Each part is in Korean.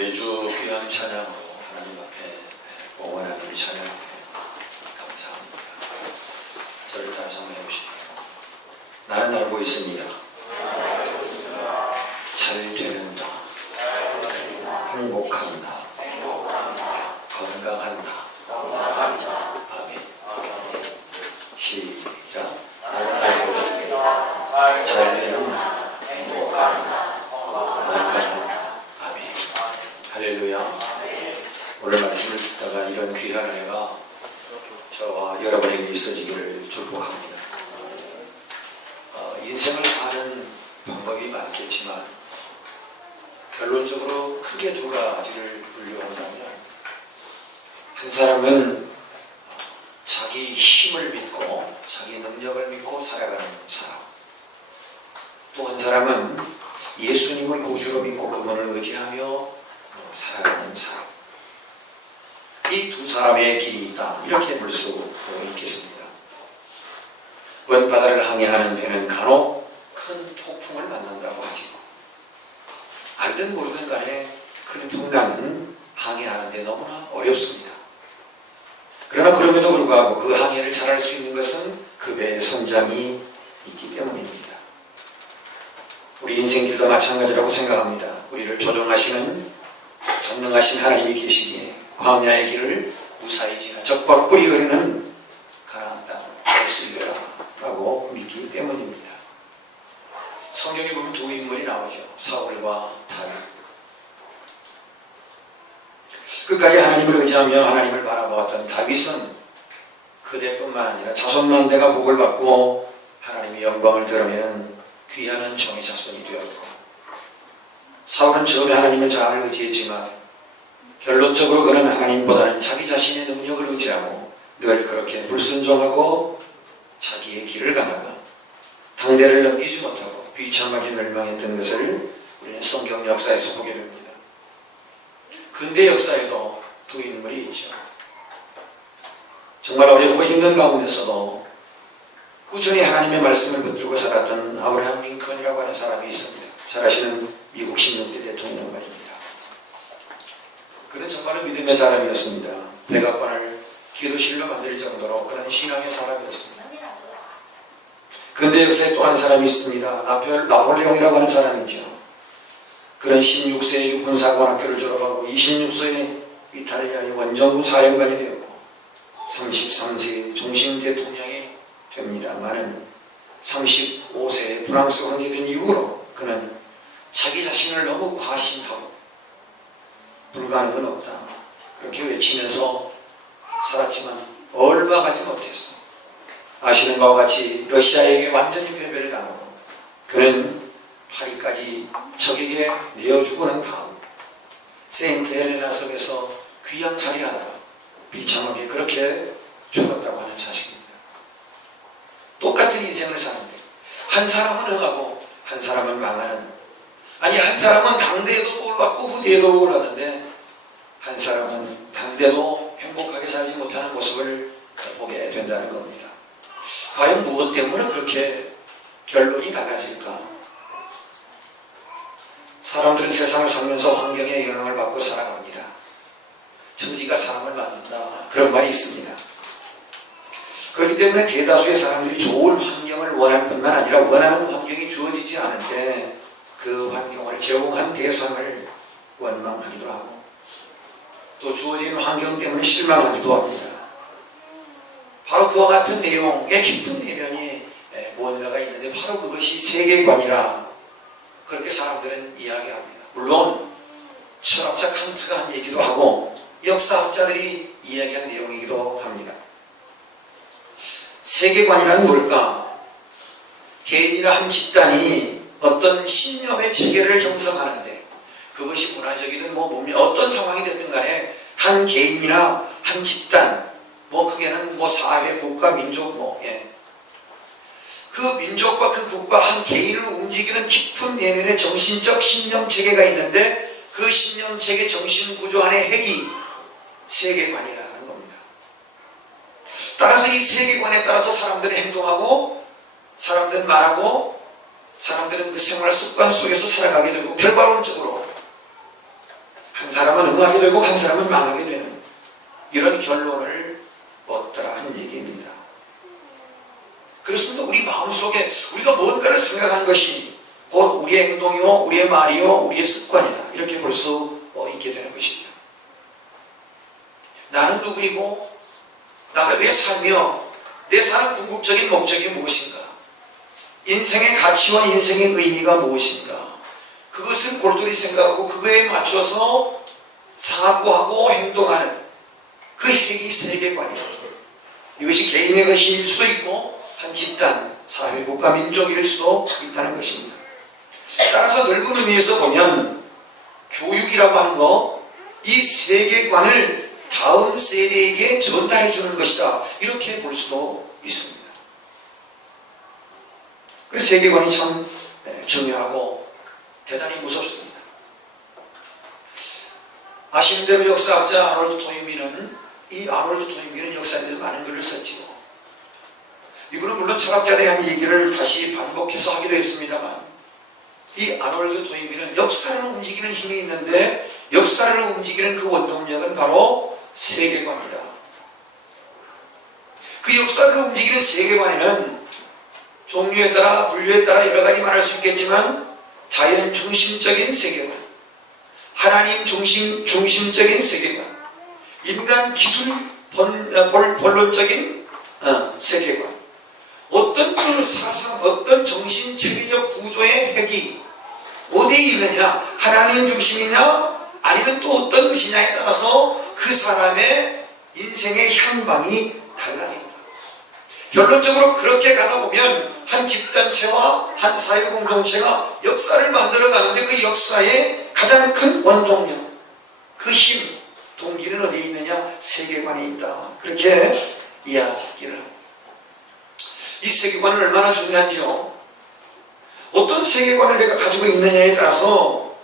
매주 귀한 찬양으로 하나님 앞에 원하는 우리 찬양에 감사합니다. 저를 다시 한번 해보시죠. 나는 알고 있습니다. 잘 되는 나, 행복한 나, 건강한 나. 아멘. 시작. 나는 알고 있습니다. 잘 되는 나, 행복한 나, 건강한 나. 아멘. 할렐루야. 오늘 말씀을 듣다가 이런 귀한 은혜가 저와 여러분에게 있어지기를 축복합니다. 인생을 사는 방법이 많겠지만 결론적으로 크게 두 가지를 분류한다면, 한 사람은 자기 힘을 믿고 자기 능력을 믿고 살아가는 사람, 또 한 사람은 예수님을 구주로 믿고 그분을 의지하며 살아가는 사람. 이 두 사람의 길이 있다, 이렇게 볼 수 있겠습니다. 먼 바다를 항해하는 배는 간혹 큰 폭풍을 만난다고 하죠. 알든 모르든 간에 큰 풍랑은 항해하는 데 너무나 어렵습니다. 그러나 그럼에도 불구하고 그 항해를 잘할 수 있는 것은 그 배의 선장이 있기 때문입니다. 우리 인생길도 마찬가지라고 생각합니다. 우리를 조종하시는 전능하신 하나님이 계시기에 광야의 길을 무사히 지나 적과 꿀이 흐르는 가나안 땅을 갈 수 있으리라고 믿기 때문입니다. 성경에 보면 두 인물이 나오죠. 사울과 다윗. 끝까지 하나님을 의지하며 하나님을 바라보았던 다윗은 그대뿐만 아니라 자손만대가 복을 받고 하나님의 영광을 드러내는 귀한 은총의 자손이 되었고, 사울은 처음에 하나님을 잘 의지했지만 결론적으로 그는 하나님보다는 자기 자신의 능력을 의지하고 늘 그렇게 불순종하고 자기의 길을 가다가 당대를 넘기지 못하고 비참하게 멸망했던 것을 우리는 성경 역사에서 보게 됩니다. 근대 역사에도 두 인물이 있죠. 정말 어렵고 힘든 가운데서도 꾸준히 하나님의 말씀을 붙들고 살았던 아브라함 링컨이라고 하는 사람이 있습니다. 잘 아시는 미국 16대 대통령 말입니다. 그는 정말로 믿음의 사람이었습니다. 백악관을 기도실로 만들 정도로 그런 신앙의 사람이었습니다. 근대 역사에 또 한 사람이 있습니다. 나폴레옹이라고 하는 사람이죠. 그는 16세에 육군사관학교를 졸업하고 26세에 이탈리아의 원정부 사령관이 되었고 33세에 종신 대통령이 됩니다만은 35세에 프랑스 왕이 된 이후로 그는 자기 자신을 너무 과신하고 불가능은 없다, 그렇게 외치면서 살았지만 얼마 가지 못했어. 아시는 바와 같이 러시아에게 완전히 패배를 당하고 그는 파리까지 적에게 내어주고 난 다음 세인트 헬레나 섬에서 귀양살이 하다가 비참하게 그렇게 죽었다고 하는 사실입니다. 똑같은 인생을 사는데 한 사람은 흥하고 한 사람은 망하는, 아니 한 사람은 당대에도 복을 받고 후대에도 복을 받는데 한 사람은 당대도 행복하게 살지 못하는 모습을 보게 된다는 겁니다. 과연 무엇 때문에 그렇게 결론이 달라질까? 사람들은 세상을 살면서 환경의 영향을 받고 살아갑니다. 처지가 사람을 만든다, 그런 말이 있습니다. 그렇기 때문에 대다수의 사람들이 좋은 환경을 원할 뿐만 아니라 원하는 환경이 주어지지 않을 때 그 환경을 제공한 대상을 원망하기도 하고 또 주어진 환경 때문에 실망하기도 합니다. 바로 그와 같은 내용의 깊은 내면이 무언가가 있는데 바로 그것이 세계관이라 그렇게 사람들은 이야기합니다. 물론 철학자 칸트가 한 얘기도 하고 역사학자들이 이야기한 내용이기도 합니다. 세계관이란 뭘까? 개인이나 한 집단이 어떤 신념의 체계를 형성하는데 그것이 문화적이든 어떤 상황이 됐든 간에 한 개인이나 한 집단, 크게는 사회, 국가, 민족, 그 민족과 그 국가 한 개인을 움직이는 깊은 내면의 정신적 신념 체계가 있는데 그 신념 체계 정신 구조 안의 핵이 세계관이라는 겁니다. 따라서 이 세계관에 따라서 사람들은 행동하고 사람들은 말하고 사람들은 그 생활 습관 속에서 살아가게 되고 결과론적으로 한 사람은 응하게 되고 한 사람은 망하게 되는 이런 결론을 얻더라 하는 얘기입니다. 그렇습니다. 우리 마음속에 우리가 뭔가를 생각하는 것이 곧 우리의 행동이요, 우리의 말이요, 우리의 습관이다. 이렇게 볼 수 있게 되는 것이죠. 나는 누구이고 나가 왜 살며 내 사는 궁극적인 목적이 무엇인가? 인생의 가치와 인생의 의미가 무엇인가? 그것을 골똘히 생각하고 그거에 맞춰서 사고하고 행동하는 그 핵이 세계관이에요. 이것이 개인의 것일 수도 있고 한 집단, 사회, 국가, 민족일 수도 있다는 것입니다. 따라서 넓은 의미에서 보면 교육이라고 하는 거, 이 세계관을 다음 세대에게 전달해 주는 것이다. 이렇게 볼 수도 있습니다. 그래서 세계관이 참 중요하고 대단히 무섭습니다. 아시는 대로 역사학자 아놀드 토인비는 역사에 대해서 많은 글을 썼지요. 이분은 물론 철학자들이 한 얘기를 다시 반복해서 하기도 했습니다만, 이 아놀드 토인비는 역사를 움직이는 힘이 있는데 역사를 움직이는 그 원동력은 바로 세계관이다. 그 역사를 움직이는 세계관에는 종류에 따라 분류에 따라 여러 가지 말할 수 있겠지만 자연 중심적인 세계관, 하나님 중심적인 세계관, 인간 기술 본론적인 세계관, 어떤 그 사상, 어떤 정신 체계적 구조의 핵이 어디에 있느냐, 하나님 중심이냐 아니면 또 어떤 것이냐에 따라서 그 사람의 인생의 향방이 달라집니다. 결론적으로 그렇게 가다 보면 한 집단체와 한 사회 공동체가 역사를 만들어 가는데 그 역사의 가장 큰 원동력, 그 힘, 동기는 어디에 있느냐? 세계관에 있다. 그렇게 이야기를 합니다. 이 세계관은 얼마나 중요한지요. 어떤 세계관을 내가 가지고 있느냐에 따라서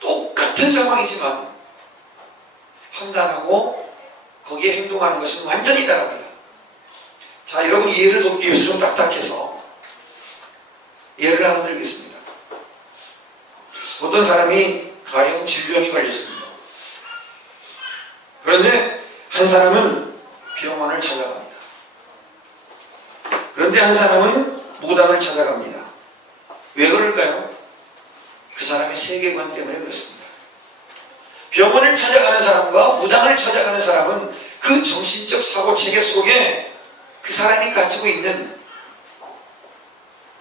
똑같은 상황이지만 판단하고 거기에 행동하는 것은 완전히 다릅니다. 자, 여러분 예를 돕기 위해서 좀 딱딱해서 예를 하나 들겠습니다. 어떤 사람이 가령 질병이 걸렸습니다. 그런데 한 사람은 병원을 찾아갑니다. 그런데 한 사람은 무당을 찾아갑니다. 왜 그럴까요? 그 사람의 세계관 때문에 그렇습니다. 병원을 찾아가는 사람과 무당을 찾아가는 사람은 그 정신적 사고체계 속에 그 사람이 가지고 있는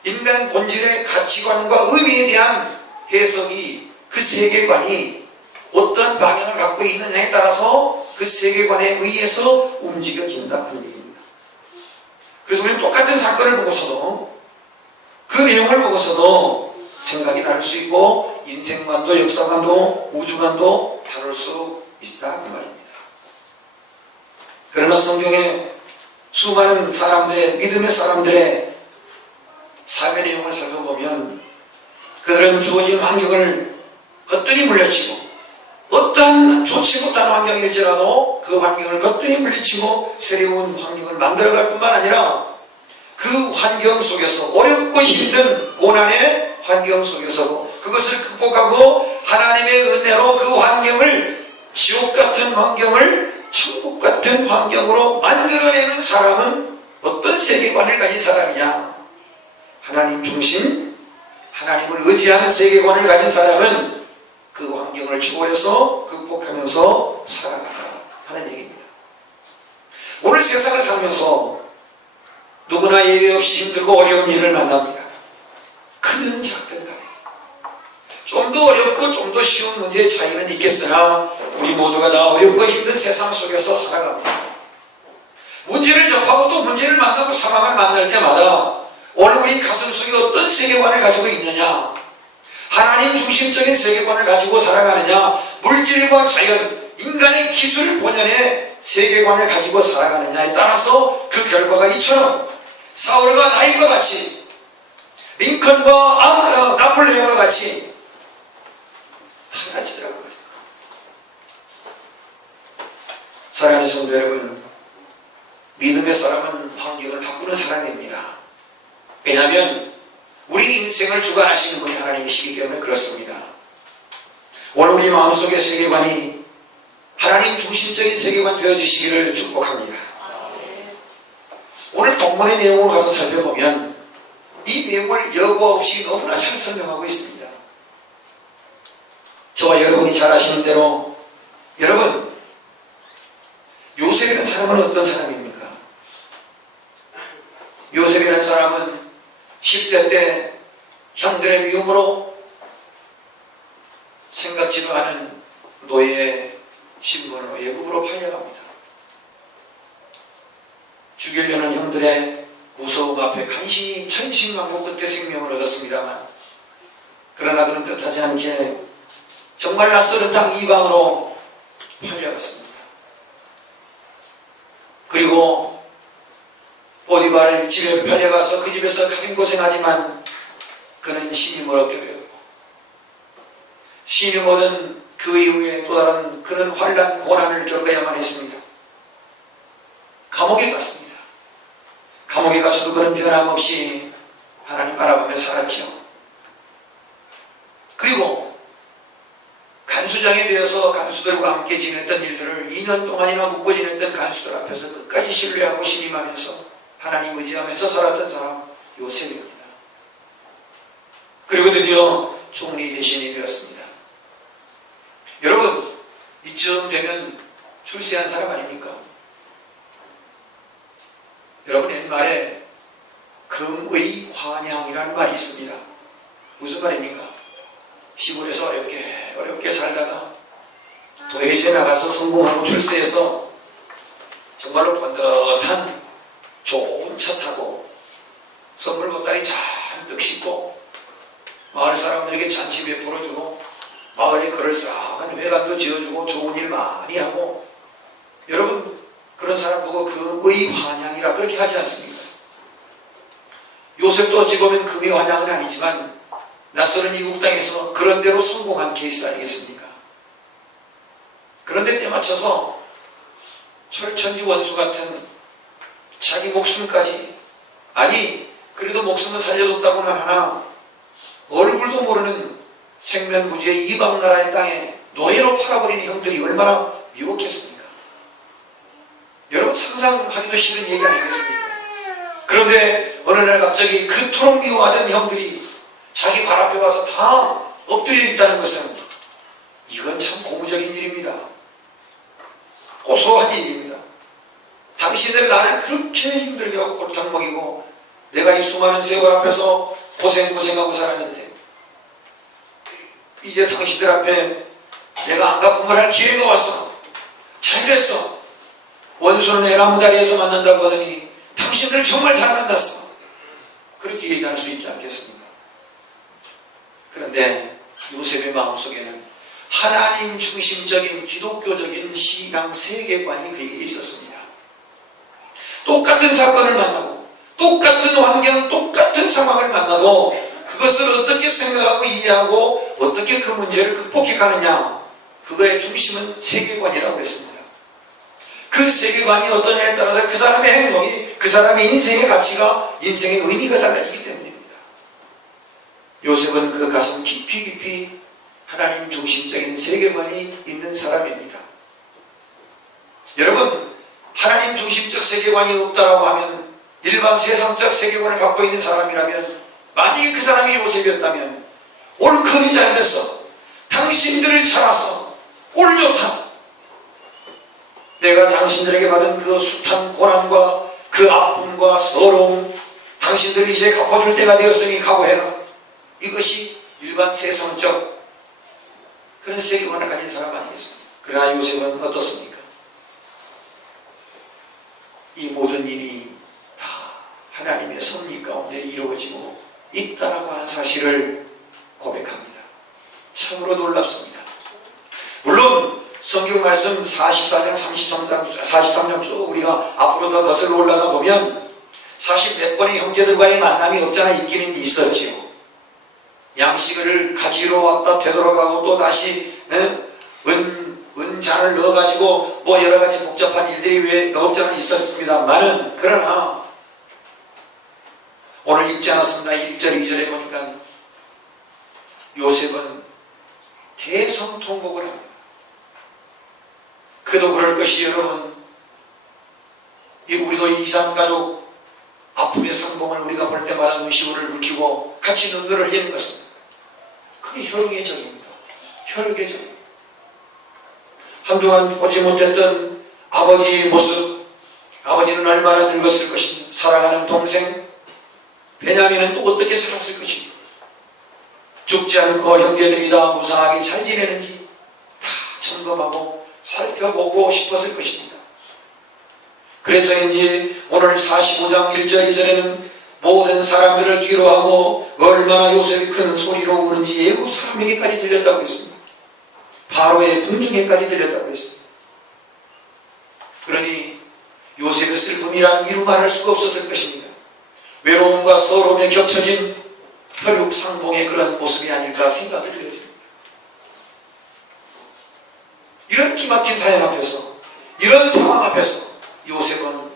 인간 본질의 가치관과 의미에 대한 해석이, 그 세계관이 어떤 방향을 갖고 있느냐에 따라서 그 세계관에 의해서 움직여진다 하는 얘기입니다. 그래서 우리는 똑같은 사건을 보고서도 그 내용을 보고서도 생각이 다를 수 있고 인생관도 역사관도 우주관도 다를 수 있다 그 말입니다. 그러나 성경에 수많은 사람들의, 믿음의 사람들의 삶의 내용을 살펴보면 그들은 주어진 환경을 거뜬히 물리치고 어떠한 좋지 못한 환경일지라도 그 환경을 거뜬히 물리치고 새로운 환경을 만들어갈 뿐만 아니라 그 환경 속에서 어렵고 힘든 고난의 환경 속에서 그것을 극복하고 하나님의 은혜로 그 환경을, 지옥 같은 환경을 천국 같은 환경으로 만들어내는 사람은 어떤 세계관을 가진 사람이냐? 하나님 중심, 하나님을 의지하는 세계관을 가진 사람은 그 환경을 추구해서 극복하면서 살아가라 하는 얘기입니다. 오늘 세상을 살면서 누구나 예외 없이 힘들고 어려운 일을 만납니다. 크든 작든 간에 좀 더 어렵고 좀 더 쉬운 문제의 차이는 있겠으나 우리 모두가 다 어렵고 힘든 세상 속에서 살아갑니다. 문제를 접하고 또 문제를 만나고 상황을 만날 때마다 오늘 우리 가슴 속에 어떤 세계관을 가지고 있느냐, 하나님 중심적인 세계관을 가지고 살아가느냐, 물질과 자연, 인간의 기술 본연의 세계관을 가지고 살아가느냐에 따라서 그 결과가 이처럼 사울과 다윗과 같이, 링컨과 나폴레옹과 같이 달라지더라고요. 사랑하는 성도 여러분, 믿음의 사람은 환경을 바꾸는 사람입니다. 왜냐하면 우리 인생을 주관하시는 분이 하나님이시기 때문에 그렇습니다. 오늘 우리 마음속의 세계관이 하나님 중심적인 세계관 되어주시기를 축복합니다. 오늘 본문의 내용을 가서 살펴보면 이 내용을 여과 없이 너무나 잘 설명하고 있습니다. 저와 여러분이 잘 아시는 대로 여러분, 요셉이라는 사람은 어떤 사람입니까? 요셉이라는 사람은 10대 때 형들의 미움으로 생각지도 않은 노예 신분으로 애굽으로 팔려갑니다. 죽이려는 형들의 무서움 앞에 간신히 천신만고 끝에 생명을 얻었습니다만, 그러나 그런 뜻하지 않게 정말 낯설은 땅 이방으로 팔려갔습니다. 그리고 보디발 집에 팔려가서 그 집에서 가진 고생하지만 그는 신임을 얻게 되었고, 신임 얻은 그 이후에 또 다른 그런 환난 고난을 겪어야만 했습니다. 감옥에 갔습니다. 감옥에 가서도 그런 변함없이 하나님 바라보며 살았죠. 그리고 간수장이 되어서 간수들과 함께 지냈던 일들을 2년 동안이나 묵고 지냈던 간수들 앞에서 끝까지 신뢰하고 신임하면서 하나님 의지하면서 살았던 사람 요셉입니다. 그리고 드디어 총리 대신이 되었습니다. 여러분, 이쯤 되면 출세한 사람 아닙니까? 여러분, 옛말에 금의 환향이라는 말이 있습니다. 무슨 말입니까? 시골에서 어렵게 살다가 도회지에 나가서 성공하고 출세해서 정말로 번듯한 좋은 차 타고 선물 보따리 잔뜩 싣고 마을 사람들에게 잔치 베풀어주고 마을에 그럴싸한 회관도 지어주고 좋은 일 많이 하고, 여러분, 그런 사람 보고 금의 환향이라 그렇게 하지 않습니까? 요셉도 어찌 보면 금의 환향은 아니지만 낯설은 이국 땅에서 그런 대로 성공한 케이스 아니겠습니까? 그런데 때 맞춰서 철천지 원수 같은 자기 목숨까지, 아니 그래도 목숨은 살려뒀다고는 하나 얼굴도 모르는 생면부지의 이방 나라의 땅에 노예로 팔아버린 형들이 얼마나 미웠겠습니까? 여러분, 상상하기도 싫은 얘기 아니겠습니까? 그런데 어느 날 갑자기 그토록 미워하던 형들이 자기 발 앞에 와서 다 엎드려 있다는 것은, 이건 참 고무적인 일입니다. 고소한 일입니다. 당신들 나를 그렇게 힘들게 하고 골탕 먹이고 내가 이 수많은 세월 앞에서 고생하고 살았는데 이제 당신들 앞에 내가 안 갚음을 할 기회가 왔어. 잘됐어. 원수는 에라무다리에서 만난다고 하더니 당신들 정말 잘 만났어. 그렇게 얘기할 수 있지 않겠습니까? 그런데 요셉의 마음속에는 하나님 중심적인 기독교적인 신앙 세계관이 그에게 있었습니다. 똑같은 사건을 만나고 똑같은 환경, 똑같은 상황을 만나도 그것을 어떻게 생각하고 이해하고 어떻게 그 문제를 극복해 가느냐, 그거의 중심은 세계관이라고 했습니다. 그 세계관이 어떠냐에 따라서 그 사람의 행동이, 그 사람의 인생의 가치가, 인생의 의미가 달라지기 때문입니다. 요셉은 그 가슴 깊이 하나님 중심적인 세계관이 있는 사람입니다. 여러분, 하나님 중심적 세계관이 없다라고 하면, 일반 세상적 세계관을 갖고 있는 사람이라면, 만약에 그 사람이 요셉이었다면 옳거니 잘됐어, 당신들을 찾았어, 올 좋다, 내가 당신들에게 받은 그 숱한 고난과 그 아픔과 서러움, 당신들이 이제 갚아줄 때가 되었으니 각오해라. 이것이 일반 세상적 그런 세계관을 가진 사람 아니겠습니까? 그러나 요셉은 어떻습니까? 이 모든 일이 다 하나님의 섭리 가운데 이루어지고 있다라고 하는 사실을 고백합니다. 참으로 놀랍습니다. 물론 성경 말씀 44장 43장 쭉 우리가 앞으로 더 거슬러 올라가 보면 사실 몇 번의 형제들과의 만남이 없잖아 있기는 있었지요. 양식을 가지러 왔다 되돌아가고 또 다시 은잔을 넣어가지고 뭐 여러가지 복잡한 일들이 왜 없잖아 있었습니다만은, 그러나 오늘 읽지 않았습니다. 1절 2절에 보니까 요셉은 대성통곡을 합니다. 그도 그럴 것이 여러분, 우리도 이산가족 아픔의 상봉을 우리가 볼 때마다 눈시울을 붉히고 같이 눈물을 흘리는 것은 그게 혈육의 적입니다. 혈육의 적. 한동안 보지 못했던 아버지의 모습, 아버지는 얼마나 늙었을 것인가, 사랑하는 동생 베냐민은 또 어떻게 살았을 것인가, 죽지 않고 형제들이 다 무사하게 잘 지내는지 다 점검하고 살펴보고 싶었을 것입니다. 그래서인지 오늘 45장 1절 2절에는 모든 사람들을 뒤로 하고 얼마나 요셉이 큰 소리로 우는지 애굽 사람에게까지 들렸다고 했습니다. 바로의 궁중에까지 들렸다고 했습니다. 그러니 요셉의 슬픔이란 이루 말할 수가 없었을 것입니다. 외로움과 서러움에 겹쳐진 혈육상봉의 그런 모습이 아닐까 생각이 되어집니다. 이런 기막힌 사연 앞에서, 이런 상황 앞에서 요셉은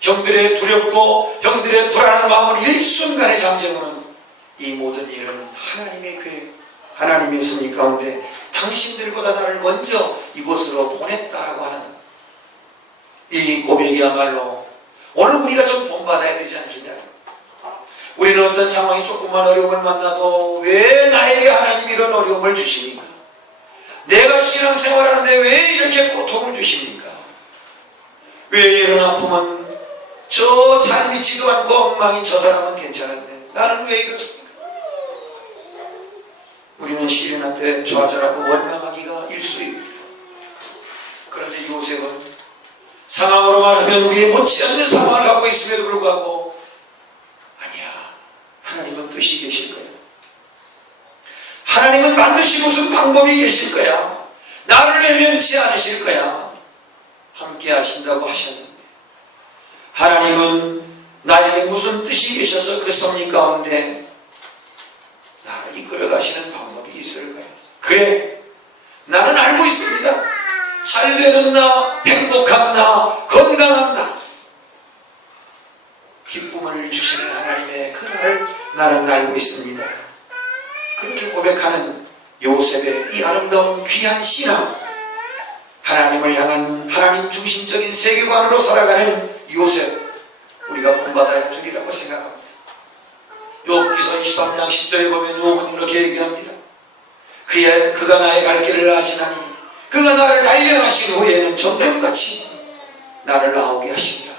형들의 두렵고 형들의 불안한 마음을 일순간에 잠재우는 이 모든 일은 하나님의 계획, 하나님의 섭리 가운데 당신들보다 나를 먼저 이곳으로 보냈다라고 하는 이 고백이야말로 오늘 우리가 좀 본받아야 되지 않겠냐. 우리는 어떤 상황이 조금만 어려움을 만나도 왜 나에게 하나님이 이런 어려움을 주십니까? 내가 신앙생활하는데 왜 이렇게 고통을 주십니까? 왜 이런 아픔은 저 잘 미치도 않고 엉망인 저 사람은 괜찮은데 나는 왜 이렇습니까? 우리는 시련 앞에 좌절하고 원망하기가 일수입니다. 그런데 요셉은 상황으로 말하면 우리의 못지않는 상황을 갖고 있음에도 불구하고 아니야, 하나님은 뜻이 계실 거야. 하나님은 반드시 무슨 방법이 계실 거야. 나를 외면치 않으실 거야. 함께 하신다고 하셨는데 하나님은 나에게 무슨 뜻이 계셔서 그 섭리 가운데 나를 이끌어 가시는 방법이 있을 거야. 그래, 나는 알고 있습니다. 잘 되는 나, 행복한 나, 건강한 나, 기쁨을 주시는 하나님의 그날을 나는 알고 있습니다. 그렇게 고백하는 요셉의 이 아름다운 귀한 신앙, 하나님을 향한 하나님 중심적인 세계관으로 살아가는 요셉, 우리가 본받아야 되리라고 생각합니다. 욥기서 23장 10절에 보면 욥은 이렇게 얘기합니다. 그가 나의 갈 길을 아시나니 그가 나를 단련하신 후에는 전병같이 나를 나오게 하시리라.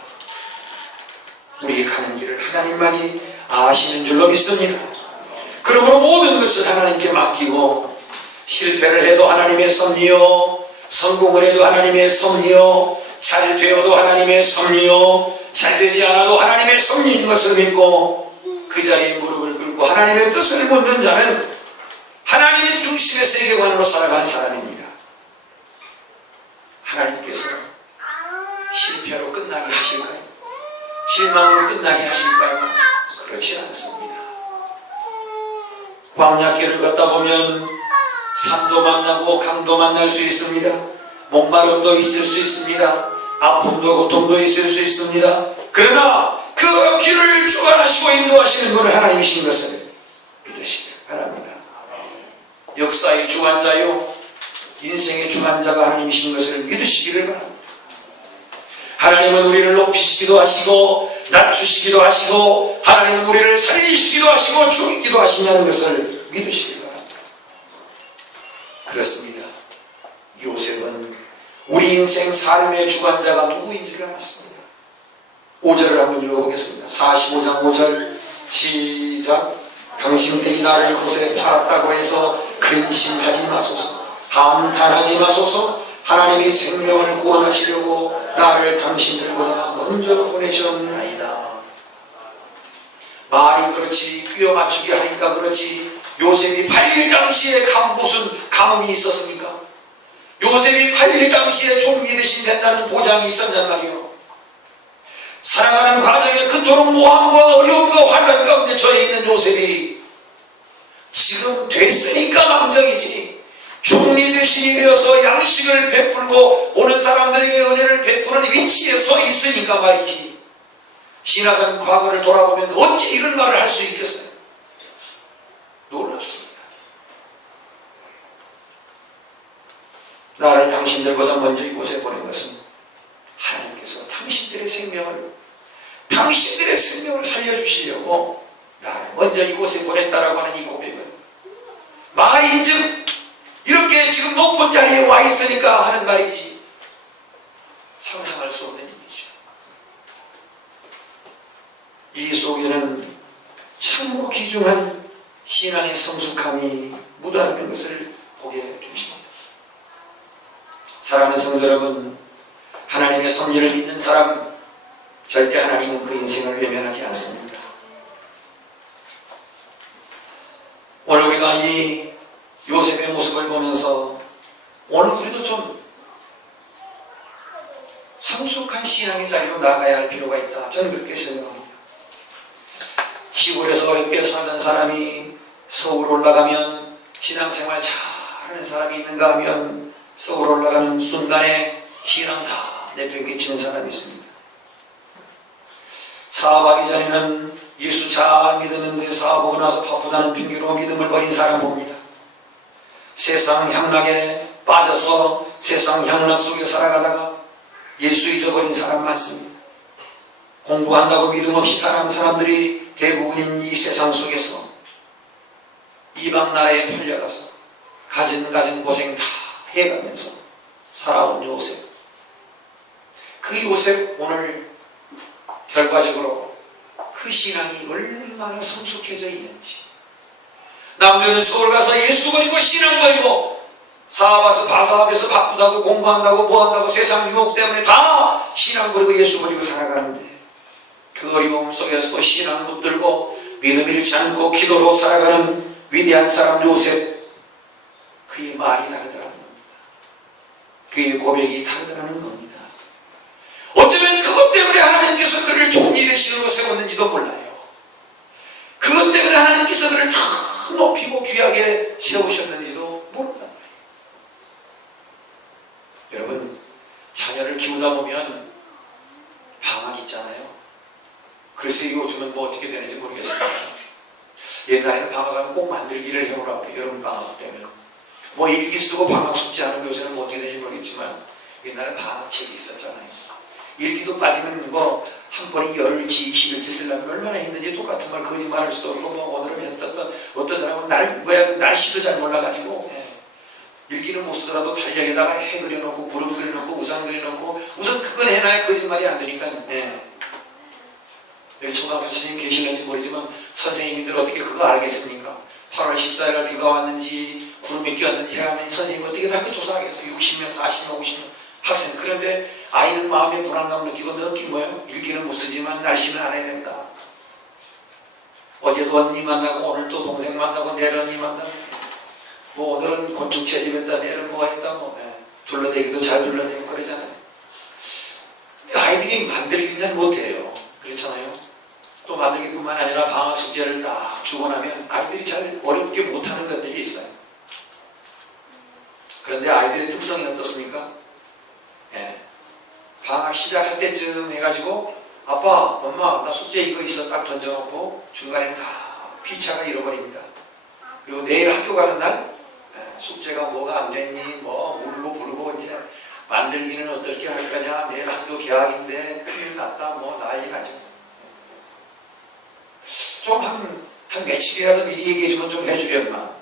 우리의 가는 길을 하나님만이 아시는 줄로 믿습니다. 그러므로 모든 것을 하나님께 맡기고 실패를 해도 하나님의 섭리요, 성공을 해도 하나님의 섭리요, 잘 되어도 하나님의 섭리요, 잘 되지 않아도 하나님의 섭리인 것을 믿고 그 자리에 무릎을 꿇고 하나님의 뜻을 묻는 자는 하나님의 중심의 세계관으로 살아가는 사람입니다. 하나님께서 실패로 끝나게 하실까요? 실망으로 끝나게 하실까요? 그렇지 않습니다. 광야길을 걷다 보면 산도 만나고 강도 만날 수 있습니다. 목마름도 있을 수 있습니다. 아픔도 고통도 있을 수 있습니다. 그러나 그 길을 주관하시고 인도하시는 분은 하나님이신 것을 믿으시길 바랍니다. 역사의 주관자요, 인생의 주관자가 하나님이신 것을 믿으시기를 바랍니다. 하나님은 우리를 높이시기도 하시고 낮추시기도 하시고 하나님은 우리를 살리시기도 하시고 죽이기도 하신다는 것을 믿으시길 바랍니다. 그렇습니다. 요셉은 우리 인생 삶의 주관자가 누구인지를 알았습니다. 5절을 한번 읽어보겠습니다. 45장 5절 시작. 당신들이 나를 이곳에 팔았다고 해서 근심하지 마소서, 한탄하지 마소서. 하나님이 생명을 구원하시려고 나를 당신들보다 먼저 보내셨나이다. 말이 그렇지 끼워 맞추기 하니까 그렇지 요셉이 8일 당시에 무슨 감흥이 있었습니까? 요셉이 8일 당시에 종이 대신 된다는 보장이 있었단 말이요. 살아가는 과정에 그토록 모함과 어려움과 환란 가운데 처해 있는 요셉이 지금 됐으니까 망정이지, 종이 대신이 되어서 양식을 베풀고 오는 사람들에게 은혜를 베푸는 위치에 서 있으니까 말이지, 지나간 과거를 돌아보면 어찌 이런 말을 할 수 있겠어요? 놀랍습니다. 나를 당신들보다 먼저 이곳에 보낸 것은 하나님께서 당신들의 생명을 살려주시려고 나를 먼저 이곳에 보냈다라고 하는 이 고백은 말인즉 이렇게 지금 높은 자리에 와 있으니까 하는 말이지 상상할 수 없는 일이죠. 이 속에는 참으로 귀중한 신앙의 성숙함이 묻어나는 것을 보게 되십니다. 사랑하는 성도 여러분, 하나님의 섭리를 믿는 사람 절대 하나님은 그 인생을 외면하지 않습니다. 오늘 우리가 이 요셉의 모습을 보면서 오늘 우리도 좀 성숙한 신앙의 자리로 나가야 할 필요가 있다. 저는 그렇게 생각합니다. 시골에서 어렵게 살던 사람이 서울 올라가면 신앙생활 잘하는 사람이 있는가 하면 서울 올라가는 순간에 신앙 다 내팽개치는 사람이 있습니다. 사업하기 전에는 예수 잘 믿었는데 사업하고 나서 바쁘다는 핑계로 믿음을 버린 사람 봅니다. 세상 향락에 빠져서 세상 향락 속에 살아가다가 예수 잊어버린 사람 많습니다. 공부한다고 믿음 없이 사는 사람들이 대부분인 이 세상 속에서 이방 나라에 팔려가서 가진 고생 다 해가면서 살아온 요셉. 그 요셉 오늘 결과적으로 그 신앙이 얼마나 성숙해져 있는지, 남들은 서울 가서 예수 버리고 신앙 버리고 사업에서 바쁘다고 공부한다고 뭐한다고 세상 유혹 때문에 다 신앙 버리고 예수 버리고 살아가는데 그 어려움 속에서도 신앙 붙들고 믿음 잃지 않고 기도로 살아가는 위대한 사람 요셉, 그의 말이 다르더라는 겁니다. 그의 고백이 다르더라는 겁니다. 어쩌면 그것 때문에 하나님께서 그를 종이 되시는 것에 세웠는지도 몰라요. 그것 때문에 하나님께서 그를 더 높이고 귀하게 세우셨는지도 모른단 말이에요. 여러분, 자녀를 키우다 보면 방학 있잖아요. 글쎄 요즘은 뭐 어떻게 되는지 모르겠습니다. 옛날에는 방학하면 꼭 만들기를 해오라고 해요. 여름 방학 때면 뭐 일기 쓰고 방학 숙제하는 요새는 뭐 어떻게 되는지 모르겠지만 옛날에 방학책이 있었잖아요. 일기도 빠지면 뭐 한 번에 열일치 20일치 쓰려면 얼마나 힘든지 똑같은 말 거짓말할 수도 없고 뭐 오늘은 어떤 사람은 날씨도 잘 몰라가지고 일기는 못 쓰더라도 달력에다가 해 그려놓고 구름 그려놓고 우산 그려놓고 우선 그건 해놔야 거짓말이 안 되니까. 여기 초등학교 선생님 계시는지 모르지만 선생님들 어떻게 그거 알겠습니까? 8월 14일 비가 왔는지 구름이 끼었는지 해가면 선생님이 어떻게 다 그 조사하겠어요? 60명, 40명, 50명 학생. 그런데 아이는 마음의 불안감 느끼고 느낀 뭐예요? 일기는 못 쓰지만 날씨는 안 해야 된다. 어제도 언니 만나고 오늘 또 동생 만나고 내일 언니 만나고 뭐 오늘은 곤충 채집했다 내일은 뭐 했다 뭐 둘러대기도 잘 둘러대고 그러잖아요. 아이들이 만들기는 잘 못해요. 그렇잖아요. 또 만들기뿐만 아니라 방학 숙제를 딱 주고 나면 아이들이 잘 어렵게 못하는 것들이 있어요. 그런데 아이들의 특성이 어떻습니까? 방학 시작할 때쯤 해가지고 아빠, 엄마 나 숙제 이거 있어 딱 던져놓고 중간에는 다 피차가 잃어버립니다. 그리고 내일 학교 가는 날 숙제가 뭐가 안 됐니 뭐 울고 부르고 이제 만들기는 어떻게 할 거냐 내일 학교 개학인데 큰일 났다 뭐 난리 나죠. 좀 한 며칠이라도 미리 얘기해주면 좀 해주련만.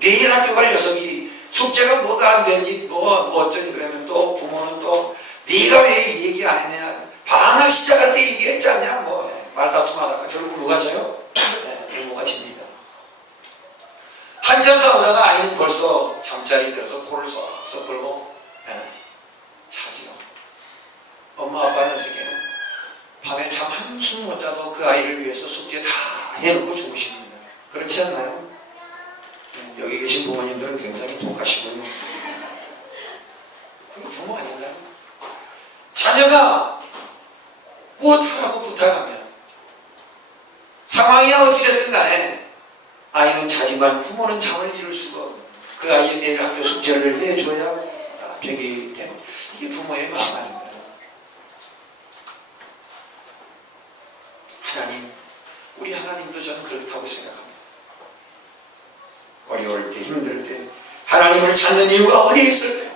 내일 학교 갈 녀석이 숙제가 뭐가 안 됐니 뭐 어쩌니 그러면 또 부모는 또 네가 왜 얘기 안 했냐 방학 시작할 때 얘기했지 않냐 뭐 말다툼하다가 결국 누가 져요? 부모가 집니다. 한참 싸우다가 아이는 벌써 잠자리에 들어서 코를 쏙쏙 불고 자지요. 엄마 아빠는 어떻게 해요? 밤에 잠 한숨 못 자도 그 아이를 위해서 숙제 다 해놓고 주무십니다. 그렇지 않나요? 여기 계신 부모님들은 굉장히 독하시군요. 그게 부모 아닌가요? 자녀가 무엇하라고 부탁하면 상황이 어찌됐든 간에 아이는 자지만 부모는 잠을 이룰 수가 없는 그 아이의 내일 학교 숙제를 해줘야 되기 때문에 이게 부모의 마음 아닌가요? 하나님, 우리 하나님도 저는 그렇다고 생각합니다. 어려울 때 힘들 때 하나님을 찾는 이유가 어디에 있을까요?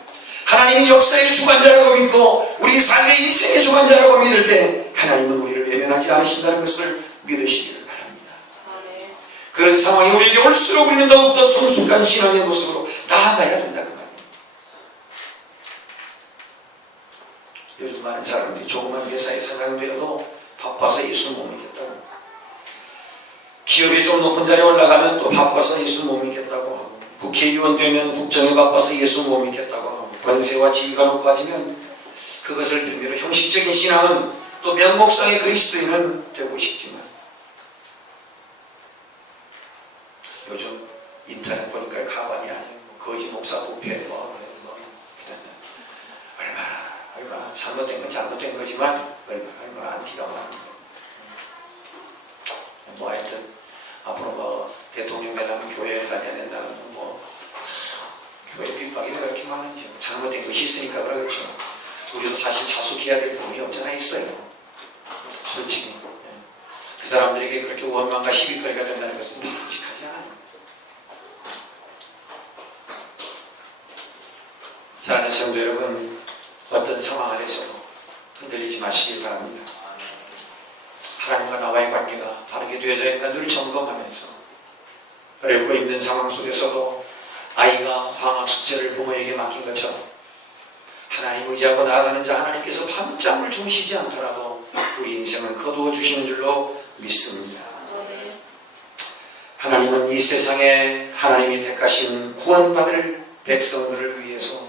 하나님이 역사의 주관자라고 믿고 우리 삶의 인생의 주관자라고 믿을 때 하나님은 우리를 외면하지 않으신다는 것을 믿으시기를 바랍니다. 그런 상황이 우리에게 올수록 우리는 더욱더 성숙한 신앙의 모습으로 나아가야 된다 그 말입니다. 요즘 많은 사람들이 조그만 회사에 상관되어도 바빠서 예수 못 믿겠다고, 기업에 좀 높은 자리에 올라가면 또 바빠서 예수 못 믿겠다고 하고, 국회의원 되면 국정에 바빠서 예수 못 믿겠다고 하고, 권세와 지위가 높아지면 그것을 빌미로 형식적인 신앙은 또 면목상의 그리스도인은 되고 싶지만, 요즘 인터넷 보니까 가관이 아니고 거지 목사 부패 얼마나 잘못된 건 잘못된 거지만 얼마나 안티가 많은데, 뭐 하여튼 앞으로 뭐 대통령 되려면 교회에 다녀야 된다는 교회 핍박이 왜 그렇게 많은지, 잘못된 것이 있으니까 그러겠죠. 우리도 사실 자숙해야 될 부분이 없잖아 있어요. 솔직히 그 사람들에게 그렇게 원망과 시비거리가 된다는 것은 바람직하지 않아요. 사랑하는 성도 여러분, 어떤 상황 안에서도 흔들리지 마시길 바랍니다. 하나님과 나와의 관계가 바르게 되어져 있는가 늘 점검하면서, 어렵고 힘든 상황 속에서도 아이가 방학 숙제를 부모에게 맡긴 것처럼 하나님 의지하고 나아가는 자 하나님께서 밤잠을 주무시지 않더라도 우리 인생을 거두어 주시는 줄로 믿습니다. 하나님은 이 세상에 하나님이 택하신 구원받을 백성들을 위해서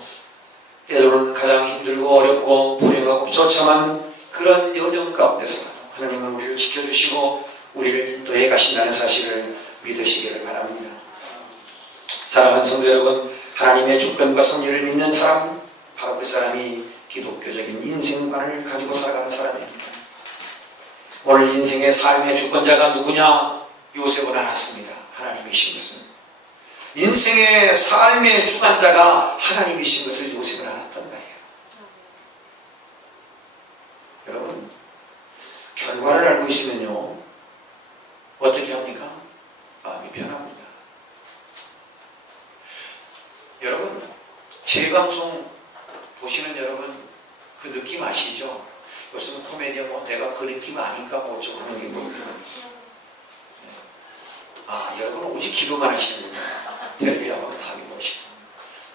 때로는 가장 힘들고 어렵고 불행하고 처참한 그런 여정 가운데서 하나님은 우리를 지켜주시고 우리를 인도해 가신다는 사실을 믿으시기를 바랍니다. 사랑하는 성도 여러분, 하나님의 주권과 섭리를 믿는 사람, 바로 그 사람이 기독교적인 인생관을 가지고 살아가는 사람입니다. 오늘 인생의 삶의 주권자가 누구냐? 요셉은 알았습니다. 하나님이신 것은. 인생의 삶의 주관자가 하나님이신 것을 요셉은 알았단 말이에요. 여러분, 결과를 알고 있으면요 어떻게 합니까? 마음이 편합니다. 여러분, 제 방송 보시는 여러분 그 느낌 아시죠? 요즘 코미디언 뭐 내가 그 느낌 아닌가 뭐 어쩌고 하는 게 뭐 있더라고요. 여러분 오직 기도만 하시는군요. 텔레비하고 답이 멋있고,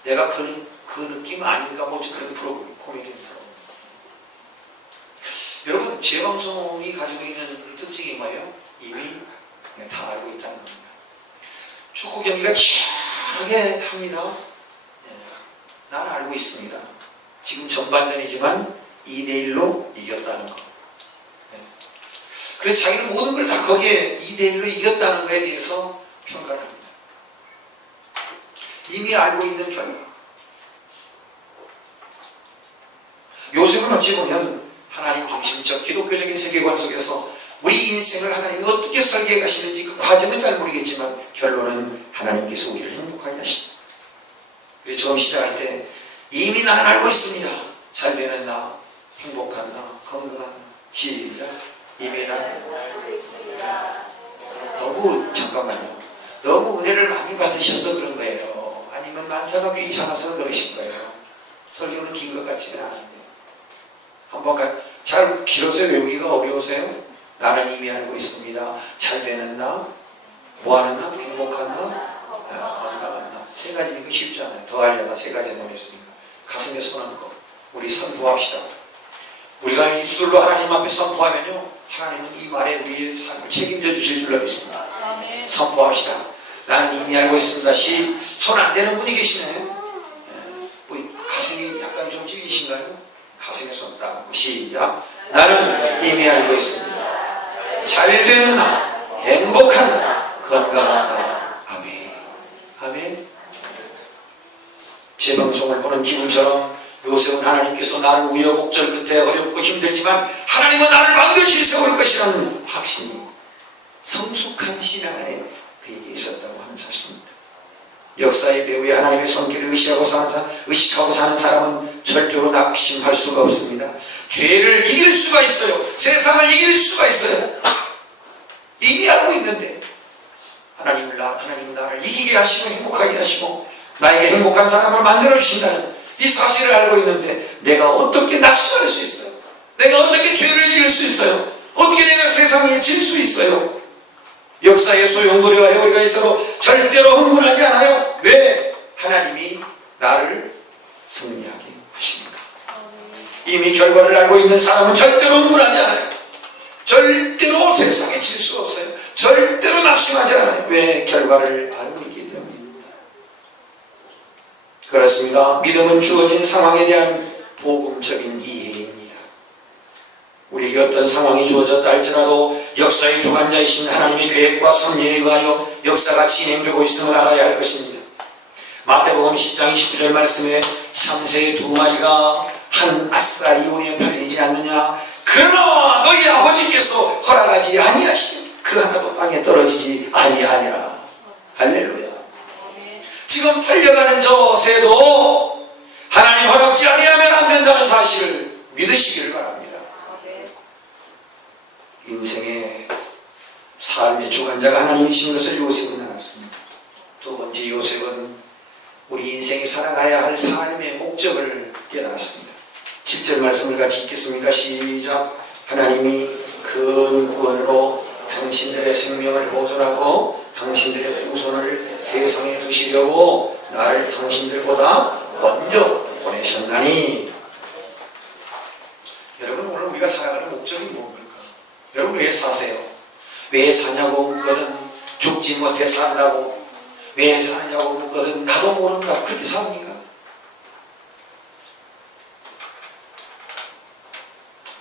내가 그 느낌 아닌가 뭐 그런 프로그램, 코미디언 프로그램. 여러분, 제 방송이 가지고 있는 특징이 뭐예요? 이미 다 알고 있다는 겁니다. 축구 경기가 치열하게 합니다. 나는 알고 있습니다. 지금 전반전이지만 2대1로 이겼다는 거. 그래서 자기는 모든 걸 다 거기에 2대1로 이겼다는 거에 대해서 평가를 합니다. 이미 알고 있는 결과. 요셉은 어찌 보면 하나님 중심적 기독교적인 세계관 속에서 우리 인생을 하나님이 어떻게 설계해 가시는지 그 과정은 잘 모르겠지만 결론은 하나님께서 우리를 행복하게 하십니다. 그래서 처음 시작할 때 이미 나는 알고 있습니다. 잘 되는 나, 행복한 나, 건강한 나. 시작. 이미 나는 알고 있습니다. 잠깐만요. 너무 은혜를 많이 받으셔서 그런 거예요. 아니면 만사가 귀찮아서 그러신 거예요. 설교는 긴 것 같지는 않은데. 한번 잘 길어서 외우기가 어려우세요? 나는 이미 알고 있습니다. 잘 되는 나, 뭐하는 나, 행복한 나, 건강한 나. 세 가지니까 쉽지 않아요. 더 하려다 세 가지 모르겠으니까. 가슴에 손 얹고 우리 선포합시다. 우리가 입술로 하나님 앞에 선포하면요, 하나님은 이 말에 우리의 삶을 책임져 주실 줄로 믿습니다. 선포합시다. 나는 이미 알고 있습니다. 손 안 대는 분이 계시네. 가슴이 약간 좀 찔리신가요? 가슴에 손 딱 얹고 시작. 나는 이미 알고 있습니다. 잘 되는 나, 행복한 나, 건강한 나. 아멘. 아멘. 제 방송을 보는 기분처럼 요셉은 하나님께서 나를 우여곡절 끝에 어렵고 힘들지만 하나님은 나를 반드시 세울 것이라는 확신이, 성숙한 신앙 안에 그에게 있었다고 하는 사실입니다. 역사의 배후에 하나님의 손길을 의식하고 사는 사람은 절대로 낙심할 수가 없습니다. 죄를 이길 수가 있어요. 세상을 이길 수가 있어요. 이미 알고 있는데 하나님은 나를 이기게 하시고 행복하게 하시고 나에게 행복한 사람을 만들어 주신다는 이 사실을 알고 있는데 내가 어떻게 낙심할 수 있어요? 내가 어떻게 죄를 지을 수 있어요? 어떻게 내가 세상에 질 수 있어요? 역사의 소용돌이와 회오리가 있어도 절대로 흥분하지 않아요. 왜? 하나님이 나를 승리하게 하시니까. 이미 결과를 알고 있는 사람은 절대로 흥분하지 않아요. 절대로 세상에 질 수가 없어요. 절대로 낙심하지 않아요. 왜? 결과를 알고 있기 때문입니다. 그렇습니다. 믿음은 주어진 상황에 대한 복음적인 이해입니다. 우리에게 어떤 상황이 주어졌다 할지라도 역사의 주관자이신 하나님의 계획과 섭리에 의하여 역사가 진행되고 있음을 알아야 할 것입니다. 마태복음 10장 29절 말씀에 참새 2마리가 한 아스라리온에 팔리지 않느냐, 그러나 너희 아버지께서 허락하지 아니하시니 그 하나도 땅에 떨어지지 아니하니라. 할렐루야. 지금 팔려가는 저 새도 하나님 허락지 아니하면 안 된다는 사실을 믿으시기를 바랍니다. 인생의 삶의 주관자가 하나님이신 것을 요셉은 알았습니다. 두 번째, 요셉은 우리 인생이 살아가야 할 삶의 목적을 깨달았습니다. 7절 말씀을 같이 읽겠습니까? 시작. 하나님이 그 구원으로 당신들의 생명을 보존하고 당신들의 후손을 세상에 두시려고 나를 당신들보다 먼저 보내셨나니. 여러분, 오늘 우리가 살아가는 목적이 뭡니까? 여러분, 왜 사세요? 왜 사냐고 묻거든 죽지 못해 산다고, 왜 사냐고 묻거든 나도 모른다, 그렇게 삽니까?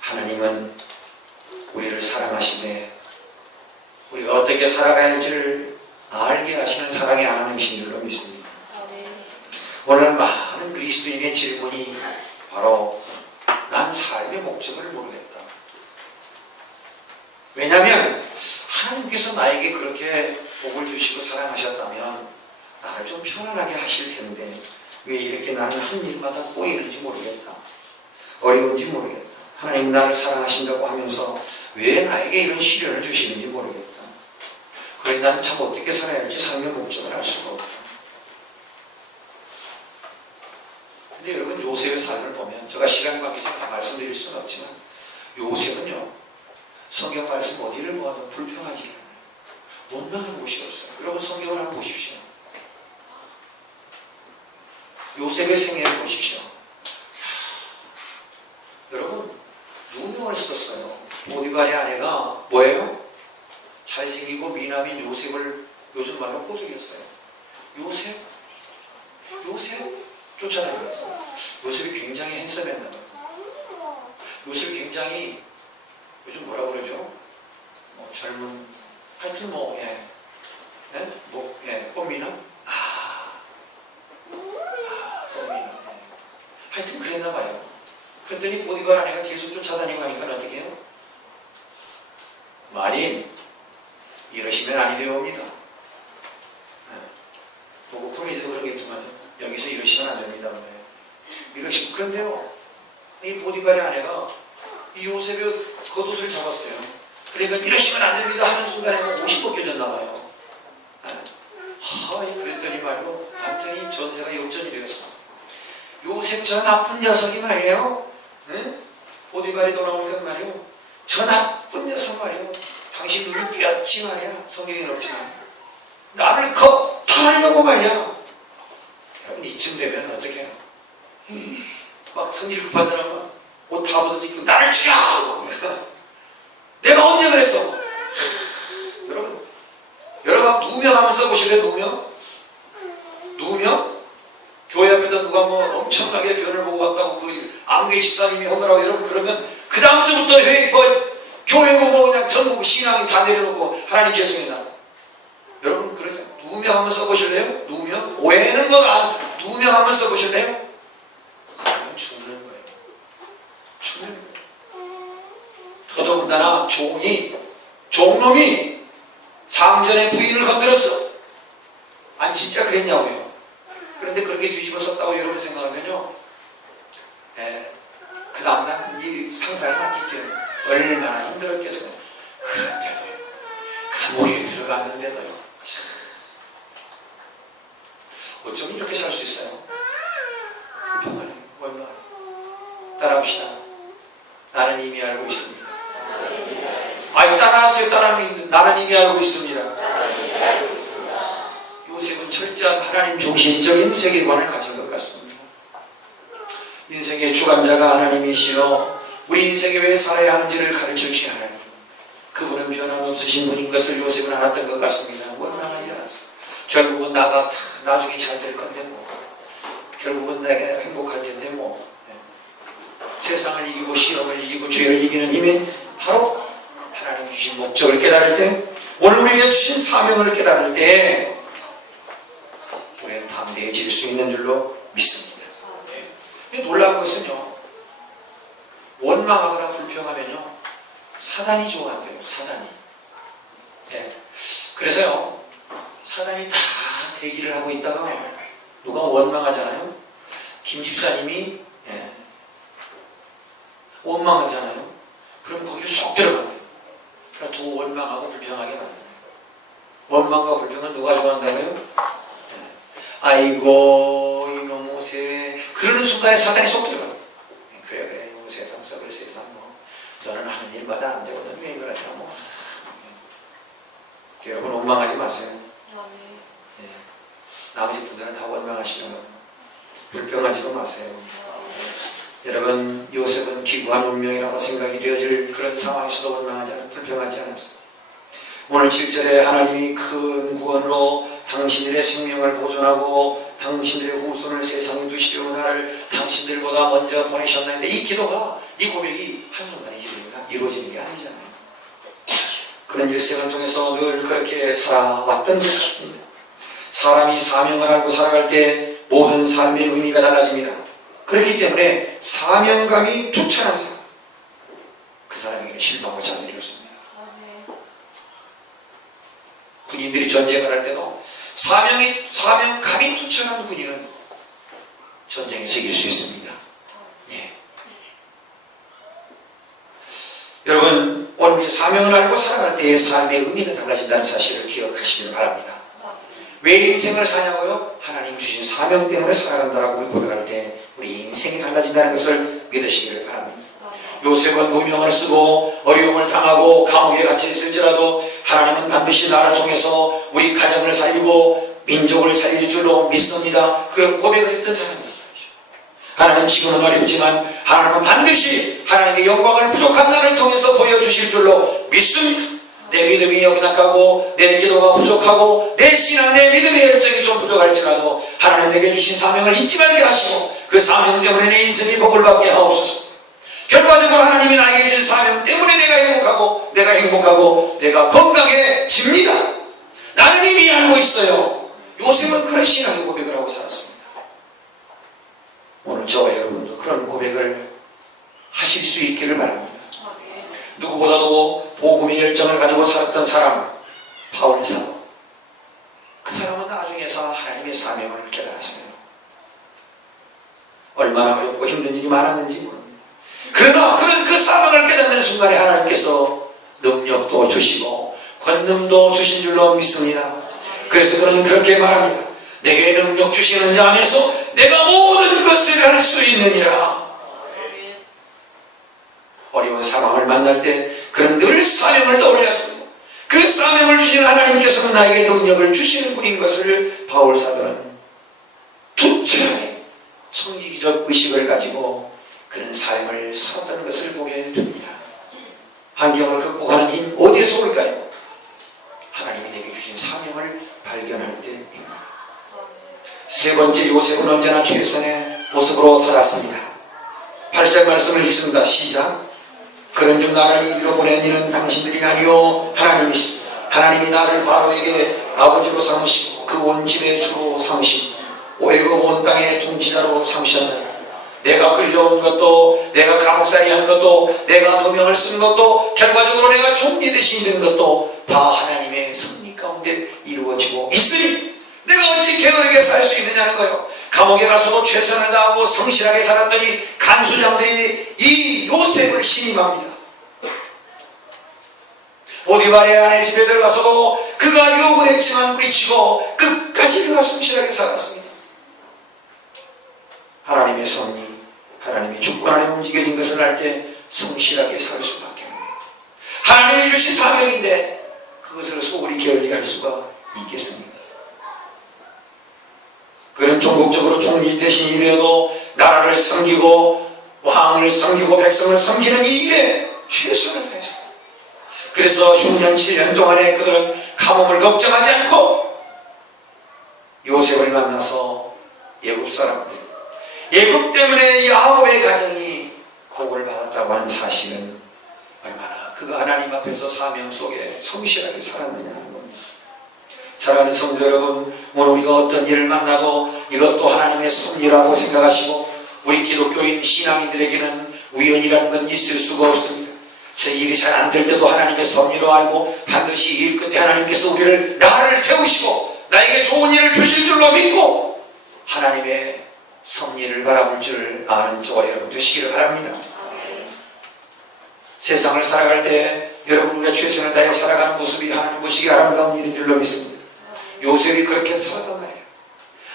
하나님은 우리를 사랑하시되 우리가 어떻게 살아가야 할지를 알게 하시는 사랑의 하나님이신 줄로 믿습니다. 오늘 많은 그리스도인의 질문이 바로 난 삶의 목적을 모르겠다. 왜냐하면 하나님께서 나에게 그렇게 복을 주시고 사랑하셨다면 나를 좀 편안하게 하실 텐데 왜 이렇게 나는 한 일마다 꼬이는지 모르겠다. 어려운지 모르겠다. 하나님 나를 사랑하신다고 하면서 왜 나에게 이런 시련을 주시는지 모르겠다. 그래 나는 참 어떻게 살아야 할지 삶의 목적을 알 수가 없다. 근데 여러분, 요셉의 삶을 보면 제가 시간 관계상 다 말씀드릴 수는 없지만 요셉은요, 성경 말씀 어디를 보아도 불평하지 않아요. 원망한 곳이 없어요. 여러분, 성경을 한번 보십시오. 요셉의 생애를 보십시오. 여러분, 누명을 썼어요. 보디발의 아내가 뭐예요? 잘생기고 미남인 요셉을 요즘 말로 꼬드겼어요. 요셉? 쫓아다니면서. 요셉이 굉장히 핸섬했나 봐요. 요셉이 굉장히 요즘 뭐라 그러죠? 젊은, 하여튼 꽃미남? 꽃미남. 하여튼 그랬나 봐요. 그랬더니 보디발 아내가 계속 쫓아다니고 하니까 어떻게 해요? 마님, 이러시면 아니 되옵니다. 보고 코미디도 그러겠지만 여기서 이러시면 안 됩니다. 이러시면. 그런데요, 이 보디발의 아내가 이 요셉의 겉옷을 잡았어요. 그러니까 이러시면 안 됩니다 하는 순간에 옷이 벗겨졌나 봐요. 그랬더니 말이요, 완전히 전세가 역전이 되었어. 요셉 저 나쁜 녀석이 말이에요. 보디발이 돌아오니까 말이요, 저 나쁜 녀석 말이요, 당신 눈이 뼈지 말이야. 성경에는 없지만 나를 겁탈하려고 말이야. 여러분, 이쯤 되면 어떻게 해요? 막 성질 급한 사람은 옷 다 벗어지고 나를 죽여! 내가 언제 그랬어? 여러분 누명 한번 써보실래요? 누명? 교회 앞에다 누가 엄청나게 변을 보고 왔다고 그 암괴 집사님이 오느라고 여러분 그러면 그 다음 주부터 교회고 그냥 전국 신앙이 다 내려놓고 하나님 죄송해요. 여러분 그러죠? 누명 한번 써보실래요? 누명? 오해는 뭐가 누명 한번 써보실래요? 죽는 거예요. 더더군다나 종놈이 상전의 부인을 건드렸어. 아니 진짜 그랬냐고요. 그런데 그렇게 뒤집어 썼다고 여러분 생각하면요, 그 다음날 이 상상이 바뀌기는 얼마나 힘들었겠어요. 그런데도요, 감옥에 들어갔는데도요, 어쩜 이렇게 살 수 있어요? 불평하네. 따라합시다. 나는 이미 알고 있습니다. 아유, 따라하세요. 따라하면 나는 이미 알고 있습니다. 요셉은 철저한 하나님 중심적인 세계관을 가진 것 같습니다. 인생의 주관자가 하나님이시여 우리 인생에 왜 살아야 하는지를 가르쳐주신 하나님, 그분은 변함없으신 분인 것을 요셉은 알았던 것 같습니다. 원망하지 않았어. 결국은 나가 나중에 잘 될 건데 뭐, 결국은 내가 행복할 텐데 뭐, 세상을 이기고 시험을 이기고 죄를 이기는 힘이 바로 하나님 주신 목적을 깨달을 때, 오늘 우리에게 주신 사명을 깨달을 때 우리는 담대해질 수 있는 줄로 믿습니다. 놀라운 것은요, 원망하거나 불평하면요 사단이 좋아한대요. 사단이. 그래서요 사단이 다 대기를 하고 있다가 누가 원망하잖아요. 김 집사님이 원망하잖아요. 그럼 거기로 쏙 들어가요. 그러니까 더 원망하고 불평하게 만들어요. 원망과 불평은 누가 좋아한다고요? 아이고 이놈 모세, 그러는 순간에 사단이 쏙 들어가요. 그래 이 세상 썩을 세상 뭐 너는 하는 일마다 안 되고 넌 왜 그러냐 뭐. 여러분 원망하지 마세요. 나머지 분들은 다 원망하시는 거예요. 불평하지도 마세요. 여러분 요셉은 기구한 운명이라고 생각이 되어질 그런 상황에서도 불평하지 않았어요. 오늘 7절에 하나님이 큰 구원으로 당신들의 생명을 보존하고 당신들의 후손을 세상에 두시려고 나를 당신들보다 먼저 보내셨나는데, 이 기도가, 이 고백이 한순간에 이루어지는 게 아니잖아요. 그런 일생을 통해서 늘 그렇게 살아왔던 것 같습니다. 사람이 사명을 알고 살아갈 때 모든 삶의 의미가 달라집니다. 그렇기 때문에 사명감이 투철한 사람, 그 사람에게는 실망과 잔일이 없습니다. 군인들이 전쟁을 할 때도 사명감이 투철한 군인은 전쟁에서 이길 수 있습니다. 여러분 오늘 우리 사명을 알고 살아갈 때의 삶의 의미가 달라진다는 사실을 기억하시길 바랍니다. 왜 인생을 사냐고요? 하나님 주신 사명 때문에 살아간다라고 우리 고백할 때 우리 인생이 달라진다는 것을 믿으시기를 바랍니다. 요셉은 무명을 쓰고 어려움을 당하고 감옥에 갇혀 있을지라도 하나님은 반드시 나를 통해서 우리 가정을 살리고 민족을 살릴 줄로 믿습니다. 그 고백을 했던 사람입니다. 하나님 지금은 어렵지만 하나님은 반드시 하나님의 영광을 부족한 나를 통해서 보여주실 줄로 믿습니다. 내 믿음이 연약하고 내 기도가 부족하고 내 신앙, 내 믿음의 열정이 좀 부족할지라도 하나님 내게 주신 사명을 잊지 말게 하시고 그 사명 때문에 내 인생이 복을 받게 하옵소서. 결과적으로 하나님이 나에게 주신 사명 때문에 내가 행복하고 내가 건강해집니다. 나는 이미 알고 있어요. 요셉은 그런 신앙의 고백을 하고 살았습니다. 오늘 저와 여러분도 그런 고백을 하실 수 있기를 바랍니다. 누구보다도 복음의 열정을 가지고 살았던 사람, 바울 사도. 그 사람은 나중에서 하나님의 사명을 깨달았어요. 얼마나 어렵고 힘든 일이 많았는지 모릅니다. 그러나 그 사명을 깨닫는 순간에 하나님께서 능력도 주시고 권능도 주신 줄로 믿습니다. 그래서 그는 그렇게 말합니다. 내게 능력 주시는 자 안에서 내가 모든 것을 할 수 있느니라. 어려운 상황을 만날 때 그는 늘 사명을 떠올렸습니다. 그 사명을 주시는 하나님께서는 나에게 능력을 주시는 분인 것을 바울 사도는 투철하게 성기적 의식을 가지고 그런 삶을 살았다는 것을 보게 됩니다. 환경을 극복하는 힘 어디에서 올까요? 하나님이 내게 주신 사명을 발견할 때입니다. 세 번째, 요셉은 언제나 최선의 모습으로 살았습니다. 8절 말씀을 읽습니다. 시작. 그런즉 나를 이리로 보낸 이는 당신들이 아니요 하나님이시다. 하나님이 나를 바로에게 아버지로 삼으시고 그 온 집의 주로 삼으시고 오해고 온 땅의 통치자로 삼으셨다. 내가 끌려온 것도, 내가 감옥살이 한 것도, 내가 누명을 쓴 것도, 결과적으로 내가 총리 대신이 된 것도 다 하나님의 섭리 가운데 이루어지고 있으니 내가 어찌 게으르게 살 수 있느냐는 거예요. 감옥에 가서도 최선을 다하고 성실하게 살았더니 간수장들이 이 요셉을 신임합니다. 보디발의 아내 집에 들어가서도 그가 욕을 했지만 뿌리치고 끝까지 그가 성실하게 살았습니다. 하나님의 섭리, 하나님이 주권 안에 움직여진 것을 알 때 성실하게 살 수밖에 없어요. 하나님이 주신 사명인데 그것을 소홀히 게을리할 수가 있겠습니까? 그는 종국적으로 종리 대신 일해도 나라를 섬기고 왕을 섬기고 백성을 섬기는 이 일에 최선을 다했습니다. 그래서 6년 7년 동안에 그들은 가뭄을 걱정하지 않고 요셉을 만나서 애굽 사람들, 애굽 때문에 야곱의 가정이 복을 받았다고 하는 사실은 얼마나 그가 하나님 앞에서 사명 속에 성실하게 살았느냐 하는 겁니다. 사랑하는 성도 여러분, 오늘 우리가 어떤 일을 만나도 이것도 하나님의 섭리라고 생각하시고 우리 기독교인 신앙인들에게는 우연이라는 건 있을 수가 없습니다. 제 일이 잘 안 될 때도 하나님의 섭리로 알고 반드시 일 끝에 하나님께서 우리를 나를 세우시고 나에게 좋은 일을 주실 줄로 믿고 하나님의 섭리를 바라볼 줄 아는 저와 여러분 되시기를 바랍니다. 세상을 살아갈 때 여러분 우리가 최선을 다해 살아가는 모습이 하나님 보시기 아름다운 일인 줄로 믿습니다. 요셉이 그렇게 살아간 말이에요.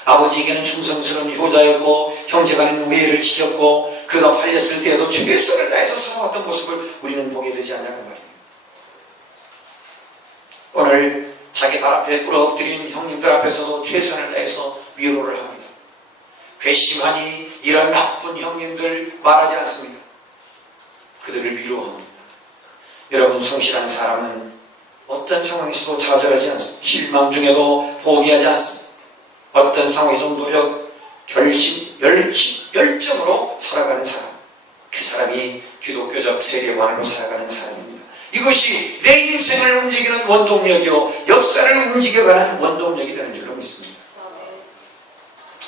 아버지에게는 충성스러운 효자였고 형제간의 우애를 지켰고 그가 팔렸을 때에도 최선을 다해서 살아왔던 모습을 우리는 보게 되지 않냐고 말이에요. 오늘 자기 발 앞에 꿇어엎드린 형님들 앞에서도 최선을 다해서 위로를 합니다. 괘씸하니 이런 나쁜 형님들 말하지 않습니다. 그들을 위로합니다. 여러분, 성실한 사람은 어떤 상황에서도 좌절하지 않습니다. 실망 중에도 포기하지 않습니다. 어떤 상황에서도 노력, 결심, 열정으로 살아가는 사람, 그 사람이 기독교적 세계관으로 살아가는 사람입니다. 이것이 내 인생을 움직이는 원동력이요 역사를 움직여가는 원동력이 되는 줄로 믿습니다.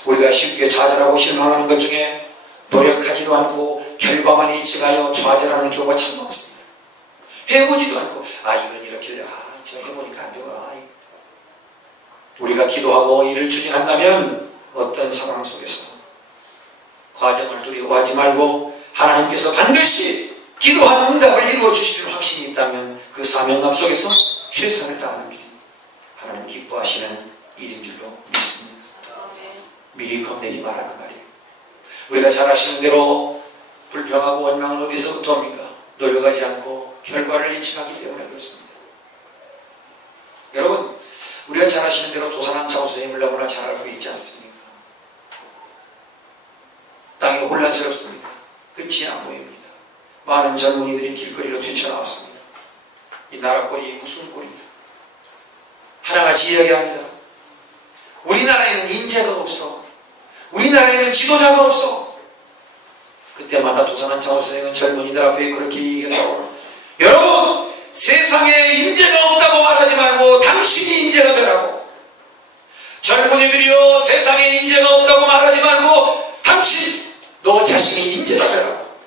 우리가 쉽게 좌절하고 실망하는 것 중에 노력하지도 않고 결과만 예측하여 좌절하는 경우가 참 많습니다. 해보지도 않고 이건 이렇게 저 해보니까 안 되고 우리가 기도하고 일을 추진한다면 어떤 상황 속에서 과정을 두려워하지 말고 하나님께서 반드시 기도한 응답을 이루어 주시는 확신이 있다면 그 사명감 속에서 최선을 다하는 길, 하나님 기뻐하시는 일인 줄로 믿습니다. 미리 겁내지 마라 그 말이에요. 우리가 잘 아시는 대로 불평하고 원망은 어디서부터 옵니까? 노력하지 않고 결과를 예측하기 때문에 그렇습니다. 여러분, 우리가 잘 아시는 대로 도산한 차우선생님을 너무나 잘 알고 있지 않습니까? 땅이 혼란스럽습니다. 끝이 안 보입니다. 많은 젊은이들이 길거리로 뛰쳐나왔습니다. 이 나라 꼴이 무슨 꼴입니다. 하나같이 이야기합니다. 우리나라에는 인재가 없어. 우리나라에는 지도자가 없어. 그때마다 도산한 차우선생은 젊은이들 앞에 그렇게 얘기한다고. 여러분, 세상에 인재가 없다고 말하지 말고 당신이 인재가 되라고. 젊은이들이요, 세상에 인재가 없다고 말하지 말고 너 자신이 인재가 되라고.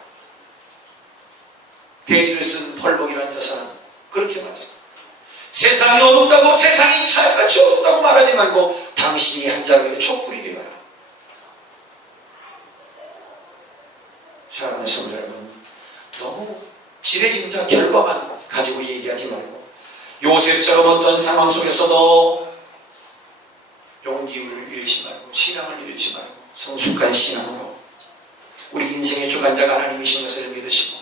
돼지를 쓴 펄복이라는 여사는 그렇게 말했습니다. 세상이 어둡다고, 세상이 차같이 어둡다고 말하지 말고 당신이 한 자루의 촛불이 되어라. 사랑하는 성도 여러분, 너무 지레짐작 결과만 가지고 얘기하지 말고 요셉처럼 어떤 상황 속에서도 용기를 잃지 말고 신앙을 잃지 말고 성숙한 신앙으로 우리 인생의 주관자가 하나님이신 것을 믿으시고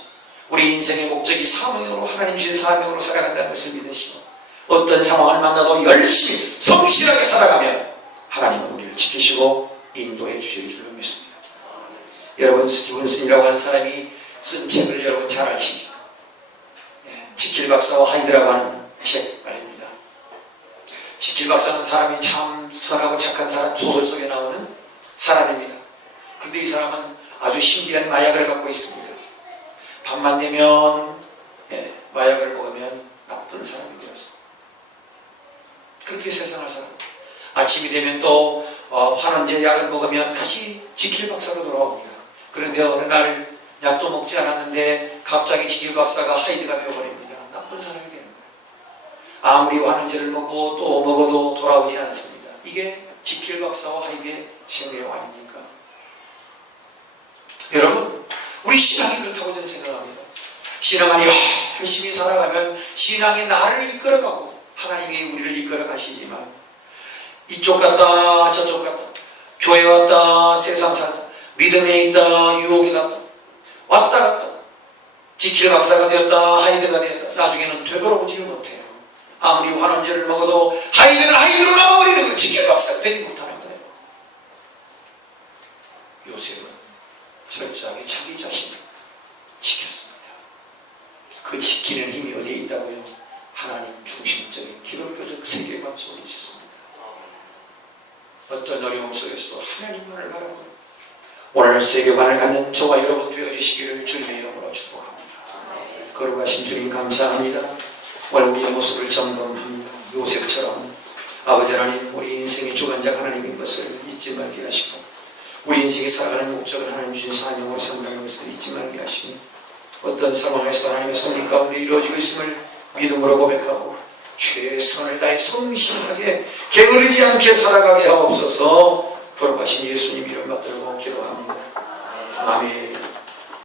우리 인생의 목적이 사명으로 하나님 주신 사명으로 살아간다는 것을 믿으시고 어떤 상황을 만나도 열심히 성실하게 살아가면 하나님은 우리를 지키시고 인도해 주실 줄로 믿습니다. 여러분, 스티븐슨이라고 하는 사람이 쓴 책을 여러분 잘 아시죠? 지킬 박사와 하이드라고 하는 책 말입니다. 지킬 박사는 사람이 참 선하고 착한 사람, 소설 속에 나오는 사람입니다. 그런데 이 사람은 아주 신비한 마약을 갖고 있습니다. 밤만 되면 마약을 먹으면 나쁜 사람이 되었어. 그렇게 세상을 살아. 아침이 되면 또 환원제 약을 먹으면 다시 지킬 박사로 돌아옵니다. 그런데 어느 날 약도 먹지 않았는데 갑자기 지킬 박사가 하이드가 되어버립니다. 나쁜 사람이 되는 거예요. 아무리 환원제를 먹고 또 먹어도 돌아오지 않습니다. 이게 지킬 박사와 하이드의 신뢰 아닙니까? 여러분, 우리 신앙이 그렇다고 저는 생각합니다. 신앙이 열심히 살아가면 신앙이 나를 이끌어가고 하나님이 우리를 이끌어 가시지만 이쪽 갔다 저쪽 갔다 교회 왔다 세상 살다 믿음에 있다 유혹에 갔다 왔다 갔다 지킬 박사가 되었다 하이드가 되었다 나중에는 되돌아오지를 못해요. 아무리 환원제를 먹어도 하이드는 하이드로 남아버리는 거예요. 지킬 박사가 되지 못하는 거예요. 요셉은 철저하게 자기 자신을 지켰습니다. 그 지키는 힘이 어디에 있다고요? 하나님 중심적인 기독교적 세계관 속에 있습니다. 어떤 어려움 속에서도 하나님만을 바라보고 오늘 세계관을 갖는 저와 여러분 되어주시기를 주님의 이름으로 축복합니다. 걸어가신 주님 감사합니다. 오늘 우리의 모습을 점검합니다. 요셉처럼 아버지 하나님 우리 인생의 주관자 하나님인 것을 잊지 말게 하시고 우리 인생이 살아가는 목적을 하나님 주신 사명으로 삼는 것을 잊지 말게 하시고 어떤 상황에서 하나님의 섭리 가운데 이루어지고 있음을 믿음으로 고백하고 최선을 다해 성실하게 게으르지 않게 살아가게 하옵소서. 걸어가신 예수님 이름 받들고 기도합니다. 아멘.